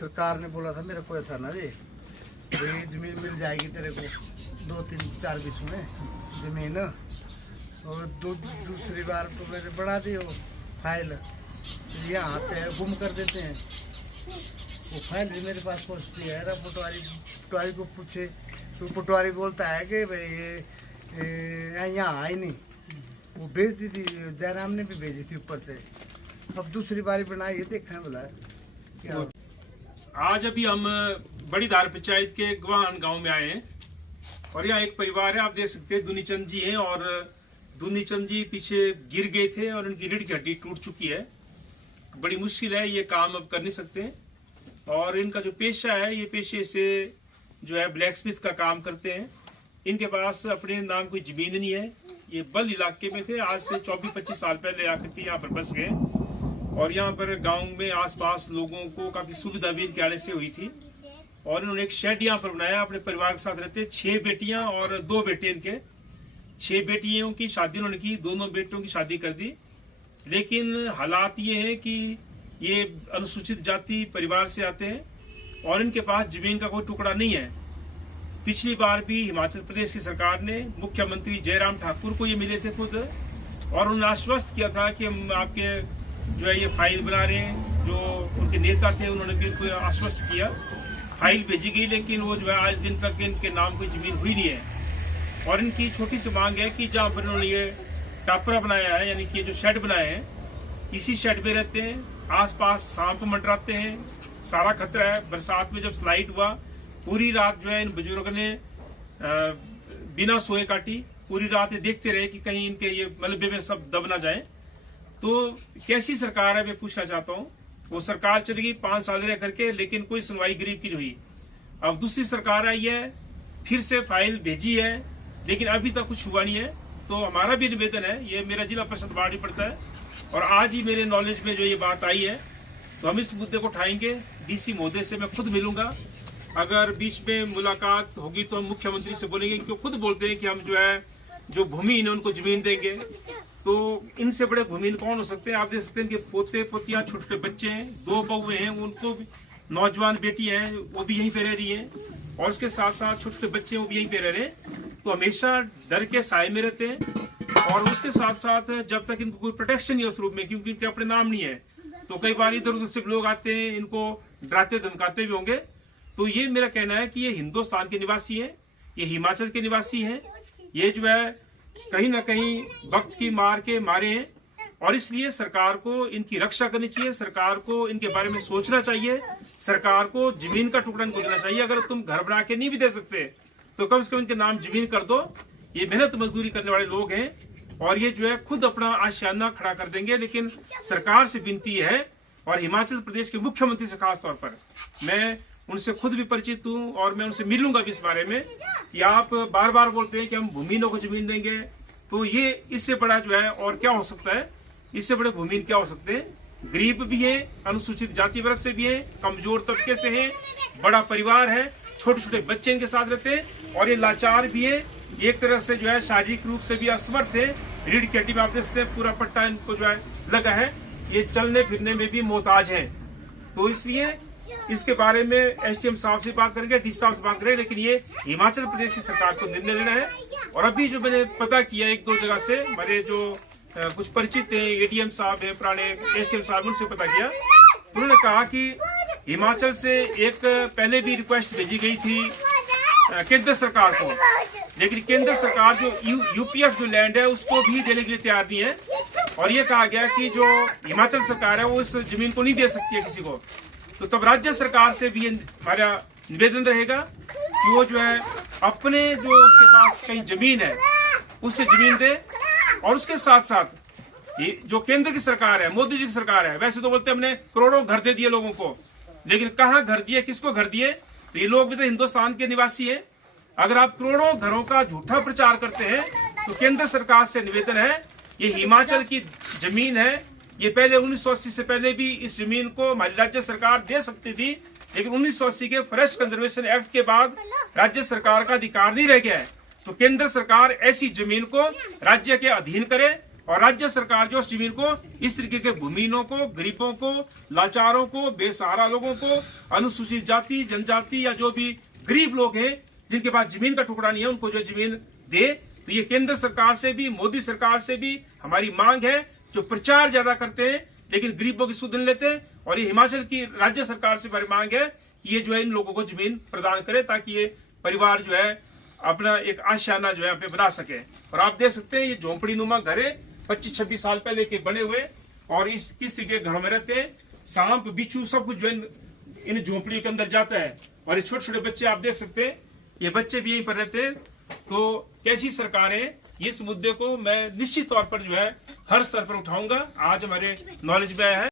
सरकार ने बोला था मेरे को ऐसा ना दे, ये जमीन मिल जाएगी तेरे को 2-3-4 बीस में जमीन, और दूसरी बार तो मैंने बढ़ा दी वो फाइल, यहाँ आते हैं गुम कर देते हैं। वो फाइल भी मेरे पास पहुँचती है, पटवारी को पूछे तो पटवारी बोलता है कि भाई ये यहाँ आई नहीं, वो भेज दी थी, जयराम ने भी भेजी थी ऊपर से, अब दूसरी बारी बनाई है, देखा है बोला क्या। आज अभी हम बड़ी धार पंचायत के गवाहन गांव में आए हैं और यहाँ एक परिवार है, आप देख सकते हैं दुनीचंद जी हैं, और दुनीचंद जी पीछे गिर गए थे और उनकी रीढ़ की हड्डी टूट चुकी है। बड़ी मुश्किल है, ये काम अब कर नहीं सकते हैं, और इनका जो पेशा है, ये पेशे से जो है ब्लैक स्मिथ का काम करते हैं। इनके पास अपने नाम कोई जमीन नहीं है, ये बल इलाके में थे, आज से 24-25 साल पहले आकर के यहाँ पर बस गए, और यहाँ पर गांव में आसपास लोगों को काफी सुविधा भी इनके आने से हुई थी, और इन्होंने एक शेड यहाँ पर बनाया, अपने परिवार के साथ रहते। 6 बेटियां और 2 बेटे इनके। 6 बेटियों की शादी उन्होंने की, दोनों बेटों की शादी कर दी, लेकिन हालात ये है कि ये अनुसूचित जाति परिवार से आते हैं और इनके पास जमीन का कोई टुकड़ा नहीं है। पिछली बार भी हिमाचल प्रदेश की सरकार ने मुख्यमंत्री जयराम ठाकुर को ये मिले थे खुद, और उन्होंने आश्वस्त किया था कि हम आपके जो है ये फाइल बना रहे हैं। जो उनके नेता थे उन्होंने भी उनको आश्वस्त किया, फाइल भेजी गई, लेकिन वो जो है आज दिन तक इनके नाम कोई जमीन हुई नहीं है। और इनकी छोटी सी मांग है कि जहाँ पर उन्होंने ये टापरा बनाया है, यानी कि ये जो शेड बनाए हैं, इसी शेड में रहते हैं। आसपास सांप मंडराते हैं, सारा खतरा है। बरसात में जब स्लाइड हुआ, पूरी रात जो है इन बुजुर्गों ने बिना सोए काटी, पूरी रात ये देखते रहे कि कहीं इनके ये मलबे में सब दब ना जाए। तो कैसी सरकार है, मैं पूछना चाहता हूँ। वो सरकार चली गई 5 साल रह करके, लेकिन कोई सुनवाई गरीब की नहीं हुई। अब दूसरी सरकार आई है, फिर से फाइल भेजी है, लेकिन अभी तक कुछ हुआ नहीं है। तो हमारा भी निवेदन है, ये मेरा जिला परिषद वार्ड ही पड़ता है, और आज ही मेरे नॉलेज में जो ये बात आई है, तो हम इस मुद्दे को उठाएंगे। डीसी महोदय से मैं खुद मिलूंगा, अगर बीच में मुलाकात होगी तो हम मुख्यमंत्री से बोलेंगे, क्योंकि खुद बोलते हैं कि हम जो है जो भूमिहीन है उनको जमीन देंगे। तो इनसे बड़े भूमिहीन कौन हो सकते हैं। आप देख सकते हैं कि पोते पोतियां, छोटे छोटे बच्चे हैं, 2 बहुएं हैं, उनको नौजवान बेटी हैं, वो भी यहीं पे रह रही हैं, और उसके साथ साथ छोटे छोटे बच्चे हैं, वो भी यहीं पे रह रहे हैं। तो हमेशा डर के साए में रहते हैं, और उसके साथ साथ जब तक इनको कोई प्रोटेक्शन नहीं है उस रूप में, क्योंकि इनके अपने नाम नहीं है, तो कई बार इधर उधर से लोग आते हैं, इनको डराते धमकाते भी होंगे। तो ये मेरा कहना है कि ये हिंदुस्तान के निवासी हैं, ये हिमाचल के निवासी हैं, ये जो है कहीं ना कहीं वक्त की मार के मारे हैं, और इसलिए सरकार को इनकी रक्षा करनी चाहिए, सरकार को इनके बारे में सोचना चाहिए, सरकार को जमीन का टुकड़ा इनको देना चाहिए। अगर तुम घर बना के नहीं भी दे सकते तो कम से कम इनके नाम जमीन कर दो। ये मेहनत मजदूरी करने वाले लोग हैं, और ये जो है खुद अपना आशियाना खड़ा कर देंगे। लेकिन सरकार से विनती है, और हिमाचल प्रदेश के मुख्यमंत्री से खास तौर पर, मैं उनसे खुद भी परिचित हूँ और मैं उनसे मिलूंगा भी इस बारे में, कि आप बार बार बोलते हैं कि हम भूमिहीनों को जमीन देंगे, तो ये इससे बड़ा जो है और क्या हो सकता है, इससे बड़े भूमिहीन क्या हो सकते हैं। गरीब भी हैं, अनुसूचित जाति वर्ग से भी हैं, कमजोर तबके से हैं, बड़ा परिवार है, छोटे छोटे बच्चे इनके साथ रहते हैं, और ये लाचार भी है, एक तरह से जो है शारीरिक रूप से भी असमर्थ है। रीढ़ की हड्डी में आप देखते हैं पूरा पट्टा इनको जो है लगा है, ये चलने फिरने में भी मोहताज है। तो इसलिए इसके बारे में एसडीएम साहब से बात करेंगे, डीसी साहब से बात करेंगे, लेकिन ये हिमाचल प्रदेश की सरकार को निर्णय लेना है। और अभी जो मैंने पता किया 1-2 जगह से, मेरे जो कुछ परिचित हैं, एडीएम साहब है, पुराने एसडीएम साहब, उनसे पता किया, उन्होंने कहा कि हिमाचल से एक पहले भी रिक्वेस्ट भेजी गई थी केंद्र सरकार को, लेकिन केंद्र सरकार जो यूपीएफ जो लैंड है उसको भी देने के लिए तैयार नहीं है, और ये कहा गया कि जो हिमाचल सरकार है वो इस जमीन को नहीं दे सकती है किसी को। तो तब राज्य सरकार से भी हमारा निवेदन रहेगा कि वो जो है अपने जो उसके पास कहीं जमीन है उससे जमीन दे, और उसके साथ साथ ये जो केंद्र की सरकार है, मोदी जी की सरकार है, वैसे तो बोलते हमने करोड़ों घर दे दिए लोगों को, लेकिन कहाँ घर दिए, किसको घर दिए। तो ये लोग भी तो हिंदुस्तान के निवासी हैं। अगर आप करोड़ों घरों का झूठा प्रचार करते हैं तो केंद्र सरकार से निवेदन है, ये हिमाचल की जमीन है, ये पहले 1980 से पहले भी इस जमीन को हमारी राज्य सरकार दे सकती थी, लेकिन 1980 के फॉरेस्ट कंजर्वेशन एक्ट के बाद राज्य सरकार का अधिकार नहीं रह गया है। तो केंद्र सरकार ऐसी जमीन को राज्य के अधीन करे और राज्य सरकार जो उस जमीन को इस तरीके के भूमिहीनों को, गरीबों को, लाचारों को, बेसहारा लोगों को, अनुसूचित जाति, जनजाति या जो भी गरीब लोग हैं जिनके पास जमीन का टुकड़ा नहीं है, उनको जो जमीन दे। तो ये केंद्र सरकार से भी, मोदी सरकार से भी हमारी मांग है, जो प्रचार ज्यादा करते हैं लेकिन गरीबों की सुध नहीं लेते। और ये हिमाचल की राज्य सरकार से हमारी मांग है कि ये जो है इन लोगों को जमीन प्रदान करे, ताकि ये परिवार जो है अपना एक आशियाना जो है पे बना सके। और आप देख सकते हैं ये झोंपड़ी नुमा घर है, 25-26 साल पहले के बने हुए, और इस किस तरीके के घरों में रहते हैं। सांप, बिच्छू सब कुछ जो है इन झोंपड़ियों के अंदर जाता है। और ये छोटे छोटे बच्चे आप देख सकते हैं, ये बच्चे भी यहीं पर रहते हैं। तो कैसी सरकार है, इस मुद्दे को मैं निश्चित तौर पर जो है हर स्तर पर उठाऊंगा। आज हमारे नॉलेज में आया है।